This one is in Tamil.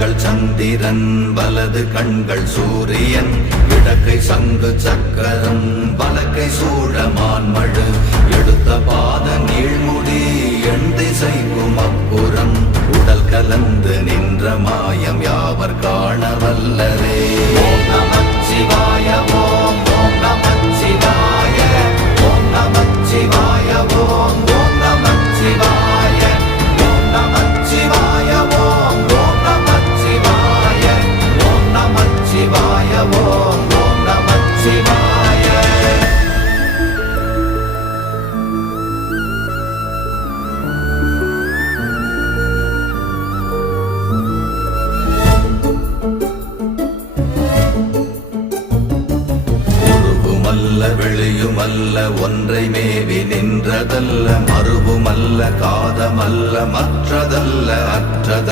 கண்கள் சந்திரன் வலது கண்கள் சூரியன் இடக்கை சங்கு சக்கரம் வலக்கை சூழமான்மழு எடுத்த பாத நீழ்முடி எண் திசைக்கும் அப்புறம் உடல் கலந்து நின்ற மாயம் யாவர் காண வல்லரே. ஓம் நமச்சிவாய ஓம் ஓம் நமச்சிவாய ஓம் நமச்சிவாய ஓம் ஓம் நமச்சிவாய ஓம் நமச்சிவாய ஓம் ஓம் நமச்சிவாய ஓம் நமச்சிவாய ஓம் ஓம் நமச்சிவாய. வெளியுமல்ல ஒன்றை மேவி நின்றதல்ல மறுவுமல்ல காதமல்ல மற்றதல்ல அற்றதல்ல